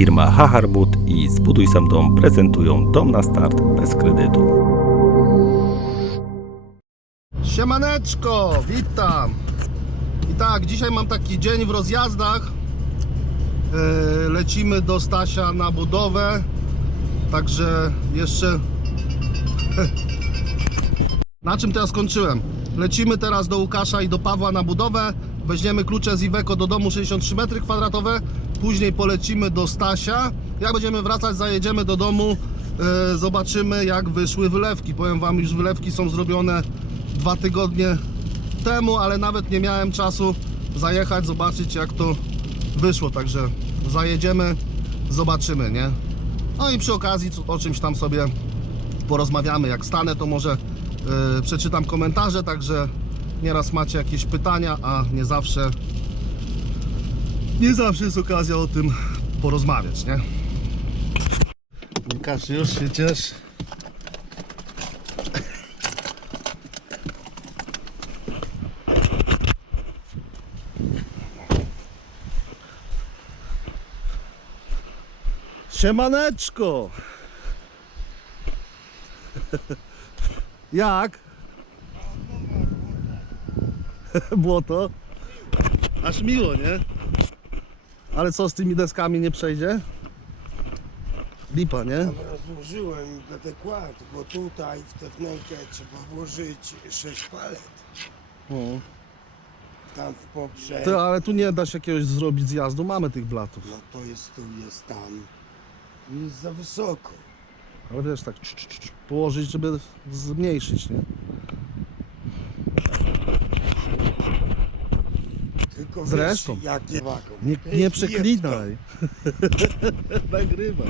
Firma Haharbut i Zbuduj Sam Dom prezentują Dom na start bez kredytu. Siemaneczko, witam. I tak, dzisiaj mam taki dzień w rozjazdach. E, Lecimy do Stasia na budowę. Także jeszcze. Na czym teraz skończyłem? Lecimy teraz do Łukasza i do Pawła na budowę. Weźmiemy klucze z Iveco do domu 63 m2. Później polecimy do Stasia. Jak będziemy wracać, zajedziemy do domu. e, Zobaczymy, jak wyszły wylewki. Powiem Wam, już wylewki są zrobione dwa tygodnie temu, ale nawet nie miałem czasu zajechać, zobaczyć, jak to wyszło. Także zajedziemy, zobaczymy, nie? No i przy okazji o czymś tam sobie porozmawiamy. Jak stanę, to może yy, przeczytam komentarze, także nieraz macie jakieś pytania, a nie zawsze nie zawsze jest okazja o tym porozmawiać, nie? Łukasz, już się ciesz. Siemaneczko! Jak? Błoto? Aż miło, nie? Ale co z tymi deskami nie przejdzie? Lipa, nie? Rozłożyłem dekład, bo tutaj w tę wnękę trzeba włożyć 6 palet. O. Tam w poprzek, Ty, ale tu nie da się jakiegoś zrobić zjazdu, mamy tych blatów. no to jest tu, jest tam. Jest za wysoko. Ale wiesz, tak cz, cz, cz, położyć, żeby zmniejszyć, nie? Tylko Zresztą. wiesz, jakie wagą. Nie, To nie jest przeklinaj. Nagrywaj.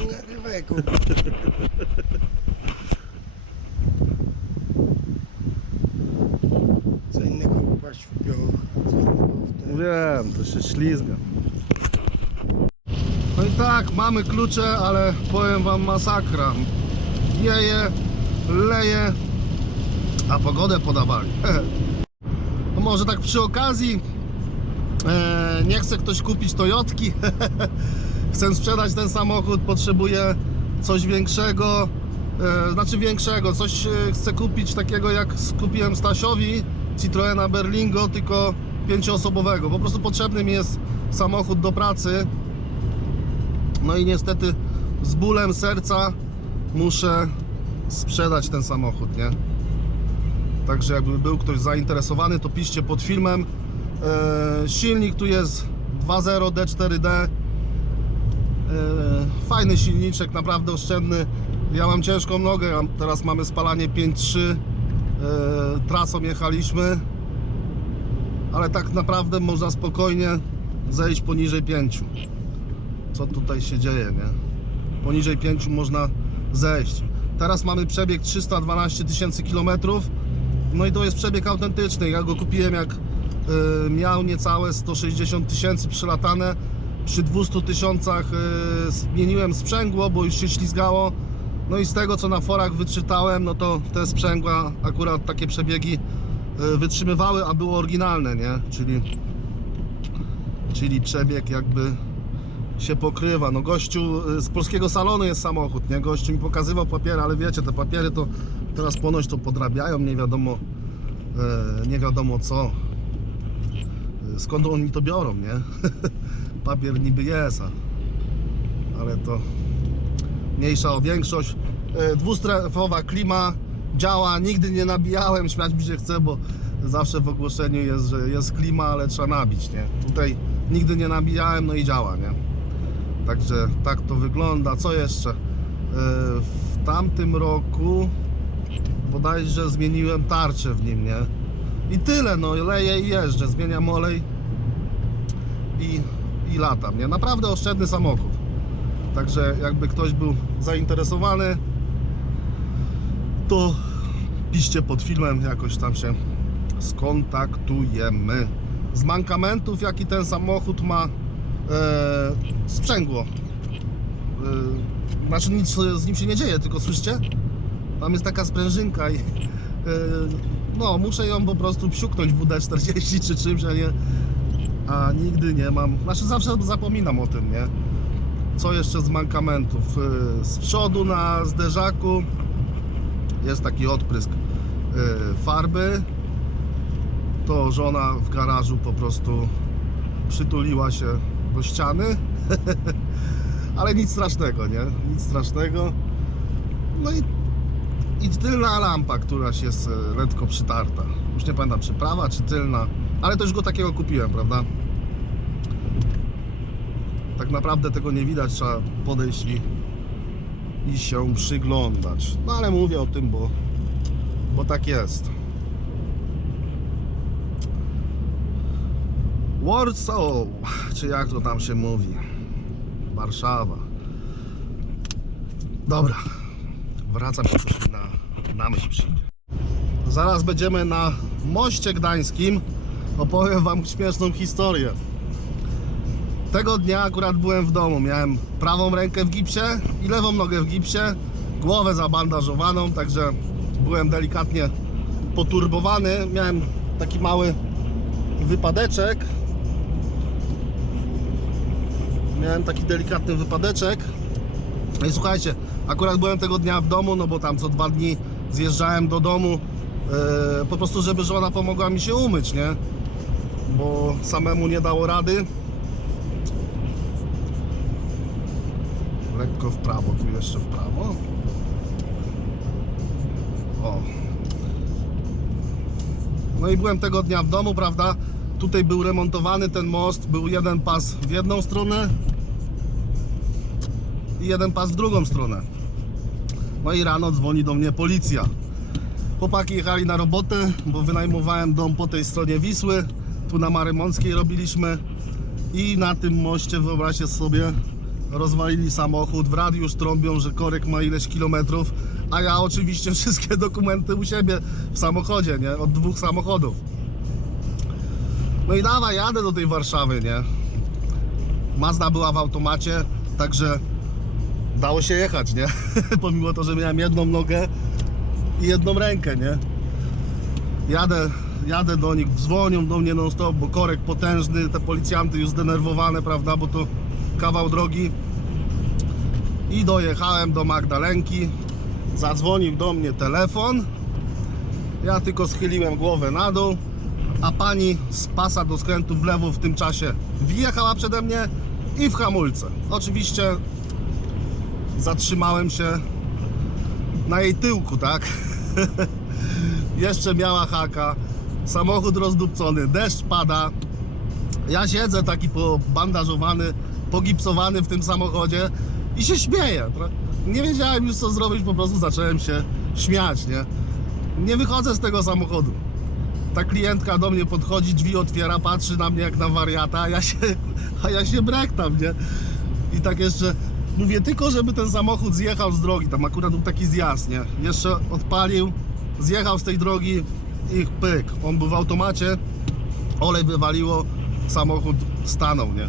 Nie nagrywaj, kurwa. Co innego upaść w pioch, a co innego w ten... Wiem, to się ślizga. No i tak, mamy klucze, ale powiem wam masakra. Wieje, leje, a pogodę podawali. Może tak przy okazji, e, nie chce ktoś kupić Toyotki, chcę sprzedać ten samochód, potrzebuję coś większego, e, znaczy większego, coś e, chcę kupić takiego jak kupiłem Stasiowi, Citroena Berlingo, tylko pięcioosobowego. Po prostu potrzebny mi jest samochód do pracy. No i niestety z bólem serca muszę sprzedać ten samochód, nie? Także jakby był ktoś zainteresowany, to piszcie pod filmem. E, silnik tu jest 2.0 D4D. E, fajny silniczek, naprawdę oszczędny. Ja mam ciężką nogę, teraz mamy spalanie 5.3. E, trasą jechaliśmy, ale tak naprawdę można spokojnie zejść poniżej 5. Co tutaj się dzieje, nie? Poniżej 5 można zejść. Teraz mamy przebieg 312 tysięcy kilometrów. No i to jest przebieg autentyczny. Ja go kupiłem jak y, miał niecałe 160 tysięcy przelatane. Przy 200 tysiącach y, zmieniłem sprzęgło, bo już się ślizgało. No i z tego co na forach wyczytałem, no to te sprzęgła akurat takie przebiegi y, wytrzymywały, a było oryginalne, nie? Czyli, czyli przebieg jakby się pokrywa. No gościu y, z polskiego salonu jest samochód, nie? Gościu mi pokazywał papiery, ale wiecie, te papiery to teraz ponoć to podrabiają, nie wiadomo e, nie wiadomo co. E, Skąd oni to biorą, nie? Papier niby jest, ale to mniejsza o większość. E, Dwustrefowa klima działa, nigdy nie nabijałem, śmiać mi się chce, bo zawsze w ogłoszeniu jest, że jest klima, ale trzeba nabić, nie? Tutaj nigdy nie nabijałem, no i działa, nie? Także tak to wygląda. Co jeszcze? W tamtym roku bodajże zmieniłem tarczę w nim, nie? I tyle, no leję i jeżdżę, zmieniam olej i, i latam, nie? Naprawdę oszczędny samochód. Także jakby ktoś był zainteresowany, to piszcie pod filmem, jakoś tam się skontaktujemy. Z mankamentów, jaki ten samochód ma, e, sprzęgło. E, znaczy nic z nim się nie dzieje, tylko słyszycie? Tam jest taka sprężynka i e, no muszę ją po prostu psiuknąć w WD-40 czy czymś, a nie a nigdy nie mam, znaczy zawsze zapominam o tym, nie? Co jeszcze z mankamentów? Y, Z przodu na zderzaku jest taki odprysk y, farby. To żona w garażu po prostu przytuliła się do ściany. Ale nic strasznego, nie? Nic strasznego. No i, i tylna lampa, któraś jest lekko przytarta. Już nie pamiętam, czy prawa, czy tylna. Ale to już go takiego kupiłem, prawda? Tak naprawdę tego nie widać, trzeba podejść i, i się przyglądać. No ale mówię o tym, bo, bo tak jest. Warsaw, czy jak to tam się mówi? Warszawa. Dobra, wracam już na, na myśl. Zaraz będziemy na moście gdańskim. Opowiem Wam śmieszną historię. Tego dnia akurat byłem w domu. Miałem prawą rękę w gipsie i lewą nogę w gipsie, głowę zabandażowaną, także byłem delikatnie poturbowany. Miałem taki mały wypadeczek. Miałem taki delikatny wypadeczek. No i słuchajcie, akurat byłem tego dnia w domu, no bo tam co dwa dni zjeżdżałem do domu, e, po prostu żeby żona pomogła mi się umyć, nie? Bo samemu nie dało rady. Lekko w prawo, tu jeszcze w prawo. O. No i byłem tego dnia w domu, prawda? Tutaj był remontowany ten most, był jeden pas w jedną stronę i jeden pas w drugą stronę. No i rano dzwoni do mnie policja. Chłopaki jechali na robotę, bo wynajmowałem dom po tej stronie Wisły. Tu na Marymąckiej robiliśmy i na tym moście, wyobraźcie sobie, rozwalili samochód. W radiu już trąbią, że korek ma ileś kilometrów, a ja oczywiście wszystkie dokumenty u siebie w samochodzie, nie? Od dwóch samochodów. No i dawaj, jadę do tej Warszawy, nie? Mazda była w automacie, także dało się jechać, nie? Pomimo to, że miałem jedną nogę i jedną rękę, nie? Jadę, jadę do nich, dzwonią do mnie non stop, bo korek potężny, te policjanty już zdenerwowane, prawda, bo to kawał drogi. I dojechałem do Magdalenki, zadzwonił do mnie telefon, ja tylko schyliłem głowę na dół, a pani z pasa do skrętu w lewo w tym czasie wjechała przede mnie i w hamulce. Oczywiście zatrzymałem się na jej tyłku, tak? Jeszcze miała haka, samochód rozdupcony, deszcz pada. Ja siedzę taki pobandażowany, pogipsowany w tym samochodzie i się śmieję. Nie wiedziałem już co zrobić, po prostu zacząłem się śmiać, nie? Nie wychodzę z tego samochodu. Ta klientka do mnie podchodzi, drzwi otwiera, patrzy na mnie jak na wariata, a ja się, a ja się brektam, nie? I tak jeszcze mówię, tylko żeby ten samochód zjechał z drogi, tam akurat był taki zjazd, nie? Jeszcze odpalił, zjechał z tej drogi i pyk, on był w automacie, olej wywaliło, samochód stanął, nie?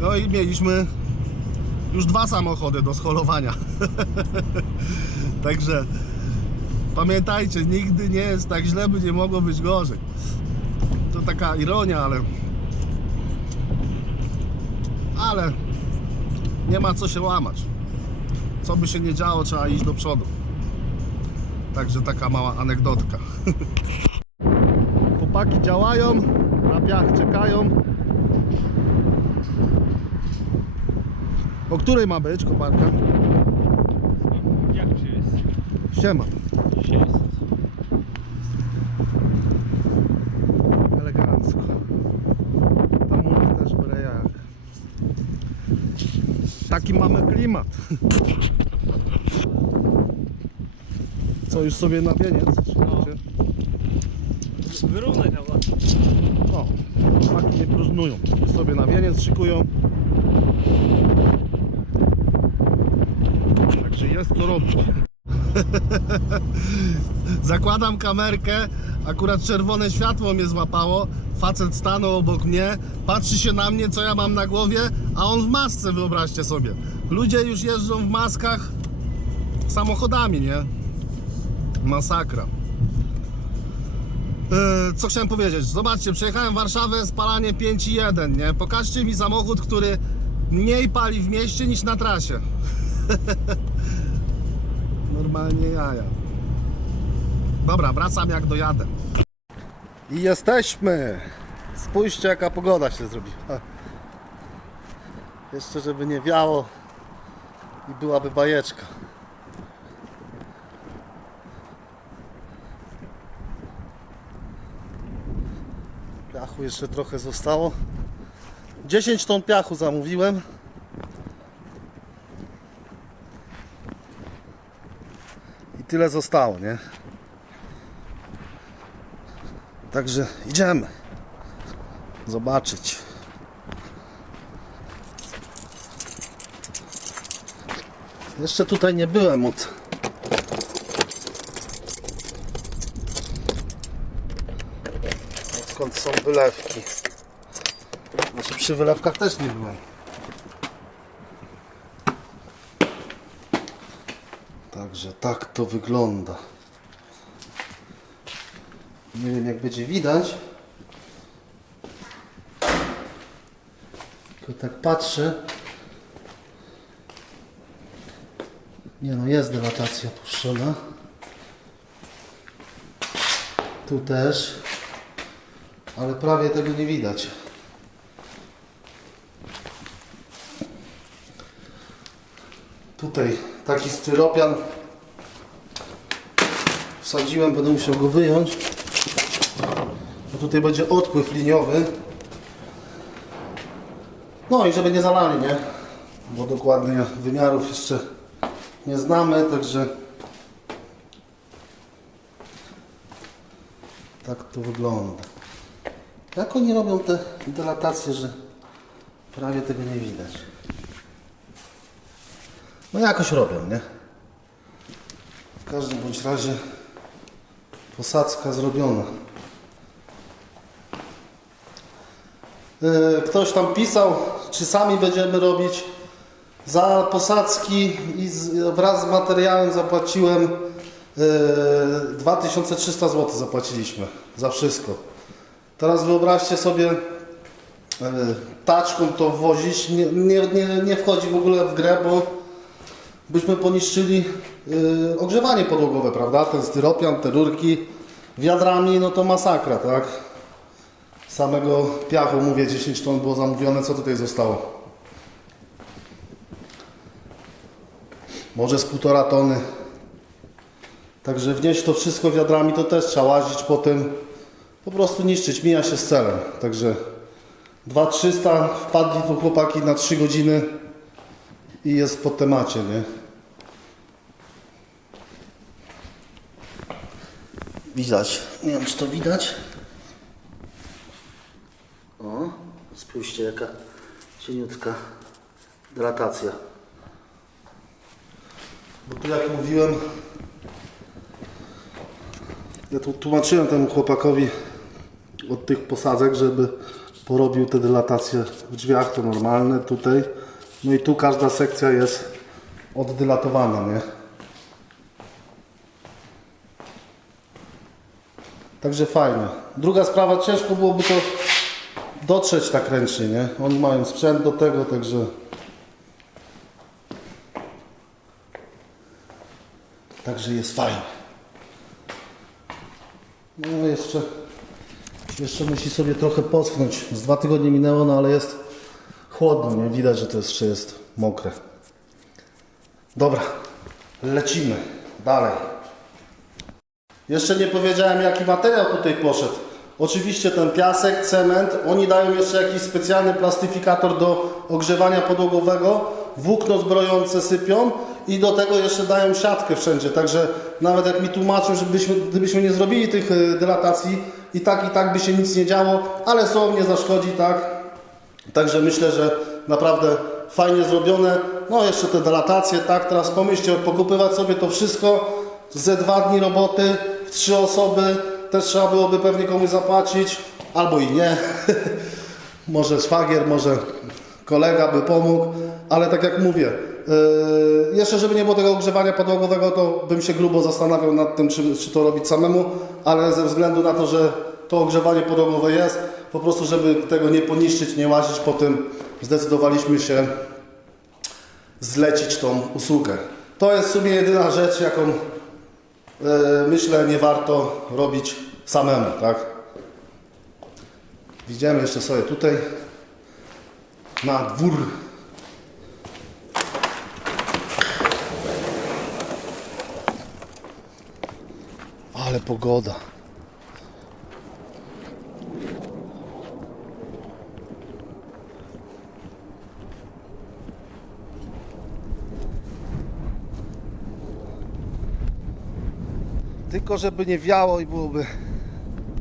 No i mieliśmy już dwa samochody do scholowania. Także pamiętajcie, nigdy nie jest tak źle, by nie mogło być gorzej. To taka ironia, ale nie ma co się łamać. Co by się nie działo, trzeba iść do przodu. Także taka mała anegdotka. Chłopaki działają, na piach czekają. O której ma być koparka? Jak czy jest? Siema. Jest. Elegancko. Tam mówi też breja jak. Taki mamy klimat. Co już sobie na wieniec? Wyrównaj tam ładnie. O, chłopaki nie próżnują. Już sobie na wieniec szykują. Także jest co robić. Zakładam kamerkę, akurat czerwone światło mnie złapało. Facet stanął obok mnie, patrzy się na mnie, co ja mam na głowie, a on w masce, wyobraźcie sobie. Ludzie już jeżdżą w maskach samochodami, nie? Masakra. Yy, co chciałem powiedzieć? Zobaczcie, przejechałem Warszawę, spalanie 5,1, nie? Pokażcie mi samochód, który mniej pali w mieście niż na trasie. Normalnie jaja. Dobra, wracam jak dojadę. I jesteśmy! Spójrzcie jaka pogoda się zrobiła. Jeszcze żeby nie wiało i byłaby bajeczka. Piachu jeszcze trochę zostało. 10 ton piachu zamówiłem. I tyle zostało, nie? Także idziemy zobaczyć. Jeszcze tutaj nie byłem od skąd są wylewki. Znaczy przy wylewkach też nie byłem. Także tak to wygląda. Nie wiem jak będzie widać. Tylko tak patrzę. Nie no, jest dylatacja puszczona. Tu też. Ale prawie tego nie widać. Tutaj taki styropian wsadziłem, będę musiał go wyjąć. Tutaj będzie odpływ liniowy. No i żeby nie zalali, nie? Bo dokładnie wymiarów jeszcze nie znamy, także tak to wygląda. Jak oni robią te delatacje, że prawie tego nie widać? No jakoś robią, nie? W każdym bądź razie posadzka zrobiona. Ktoś tam pisał, czy sami będziemy robić. Za posadzki i wraz z materiałem zapłaciłem yy, 2300 zł zapłaciliśmy za wszystko. Teraz wyobraźcie sobie yy, taczką to wozić, nie, nie, nie, nie wchodzi w ogóle w grę, bo byśmy poniszczyli ogrzewanie podłogowe, prawda? Ten styropian, te rurki wiadrami, no to masakra, tak? Samego piachu, mówię, 10 ton było zamówione, co tutaj zostało? Może z półtora tony. Także wnieść to wszystko wiadrami to też trzeba łazić po tym. Po prostu niszczyć, mija się z celem. Także 2300 wpadli tu chłopaki na 3 godziny i jest po temacie, nie? Widać. Nie wiem, czy to widać. O, spójrzcie jaka cieniutka dilatacja. Bo tu jak mówiłem, ja tu tłumaczyłem temu chłopakowi od tych posadzek, żeby porobił te dylatacje w drzwiach, to normalne tutaj. No i tu każda sekcja jest oddylatowana, nie? Także fajnie. Druga sprawa, ciężko byłoby to dotrzeć tak ręcznie, nie? Oni mają sprzęt do tego, także... Także jest fajnie. No jeszcze... Jeszcze musi sobie trochę poschnąć. Z dwa tygodnie minęło, no ale jest chłodno, nie? Widać, że to jeszcze jest mokre. Dobra, lecimy dalej. Jeszcze nie powiedziałem, jaki materiał tutaj poszedł. Oczywiście ten piasek, cement, oni dają jeszcze jakiś specjalny plastyfikator do ogrzewania podłogowego, włókno zbrojące sypią i do tego jeszcze dają siatkę wszędzie. Także nawet jak mi tłumaczył, żebyśmy, gdybyśmy nie zrobili tych y, dylatacji, i tak, i tak by się nic nie działo, ale są, nie zaszkodzi, tak? Także myślę, że naprawdę fajnie zrobione. No jeszcze te delatacje, tak? Teraz pomyślcie, pokupywać sobie to wszystko ze dwa dni roboty w trzy osoby. Też trzeba byłoby pewnie komuś zapłacić, albo i nie. może szwagier, może kolega by pomógł, ale tak jak mówię, Yy, jeszcze, żeby nie było tego ogrzewania podłogowego, to bym się grubo zastanawiał nad tym, czy, czy to robić samemu, ale ze względu na to, że to ogrzewanie podłogowe jest, po prostu, żeby tego nie poniszczyć, nie łazić po tym, zdecydowaliśmy się zlecić tą usługę. To jest w sumie jedyna rzecz, jaką myślę nie warto robić samemu, tak? Widzimy jeszcze sobie tutaj na dwór Ale pogoda. Tylko żeby nie wiało i byłoby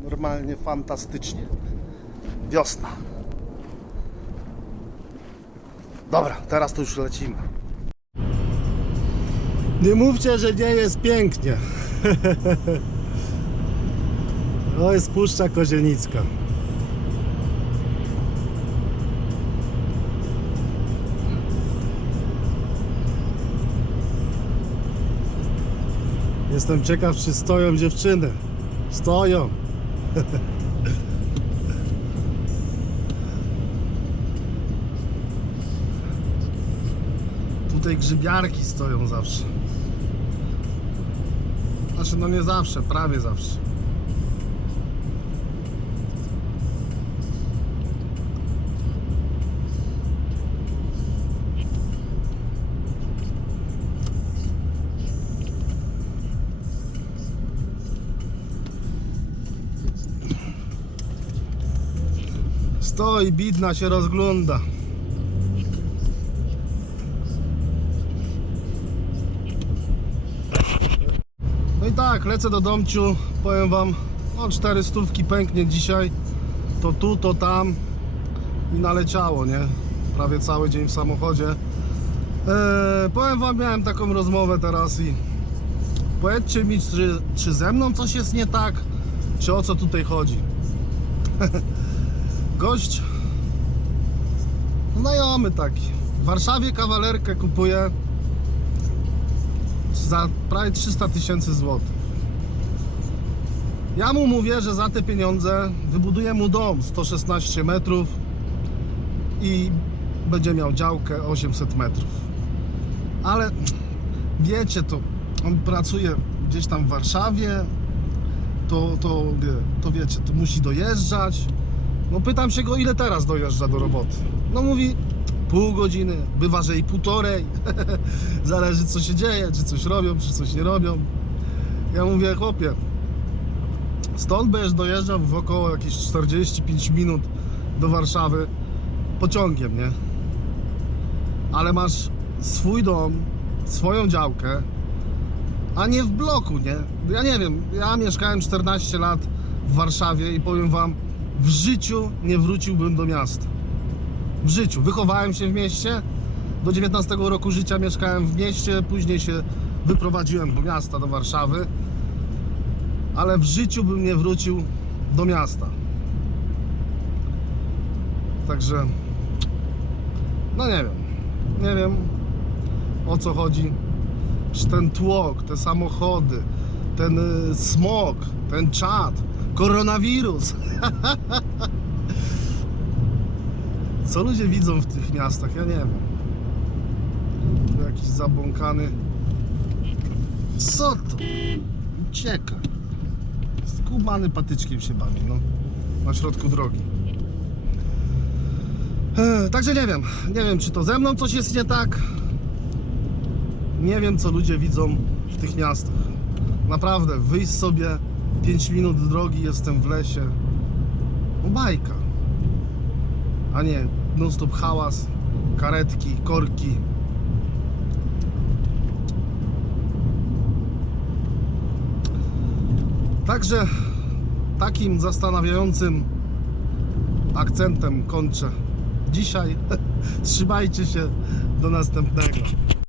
normalnie fantastycznie. Wiosna. Dobra, teraz to już lecimy. Nie mówcie, że nie jest pięknie. To jest Puszcza Kozienicka. Jestem ciekaw, czy stoją dziewczyny. Stoją. Tutaj grzybiarki stoją zawsze. Znaczy, no nie zawsze, prawie zawsze. Stoi, bidna się rozgląda. No i tak, lecę do domciu, powiem wam, o cztery stówki pęknie dzisiaj, to tu, to tam i naleciało, nie? Prawie cały dzień w samochodzie. Eee, powiem wam, miałem taką rozmowę teraz i powiedzcie mi, czy, czy ze mną coś jest nie tak, czy o co tutaj chodzi. Gość znajomy taki, w Warszawie kawalerkę kupuje za prawie 300 tysięcy złotych. Ja mu mówię, że za te pieniądze wybuduję mu dom 116 metrów i będzie miał działkę 800 metrów. Ale wiecie, to on pracuje gdzieś tam w Warszawie, to, to, to wiecie, to musi dojeżdżać. No pytam się go, ile teraz dojeżdża do roboty. No mówi pół godziny, bywa, że i półtorej. Zależy co się dzieje, czy coś robią, czy coś nie robią. Ja mówię, chłopie, stąd będziesz dojeżdżał w około jakieś 45 minut do Warszawy pociągiem, nie? Ale masz swój dom, swoją działkę, a nie w bloku, nie? Ja nie wiem, ja mieszkałem 14 lat w Warszawie i powiem wam, w życiu nie wróciłbym do miasta. W życiu. Wychowałem się w mieście. Do 19 roku życia mieszkałem w mieście, później się wyprowadziłem do miasta, do Warszawy. Ale w życiu bym nie wrócił do miasta. Także no nie wiem. Nie wiem o co chodzi. Czy ten tłok, te samochody, ten y, smog, ten czad, koronawirus. Co ludzie widzą w tych miastach? Ja nie wiem. Tu jakiś zabłąkany. Co to? Ucieka. Skubany patyczkiem się bawi, no. Na środku drogi. Także nie wiem. Nie wiem, czy to ze mną coś jest nie tak. Nie wiem, co ludzie widzą w tych miastach. Naprawdę, wyjść sobie 5 minut drogi, jestem w lesie. No bajka. A nie non-stop hałas, karetki, korki. Także takim zastanawiającym akcentem kończę dzisiaj. Trzymajcie się do następnego.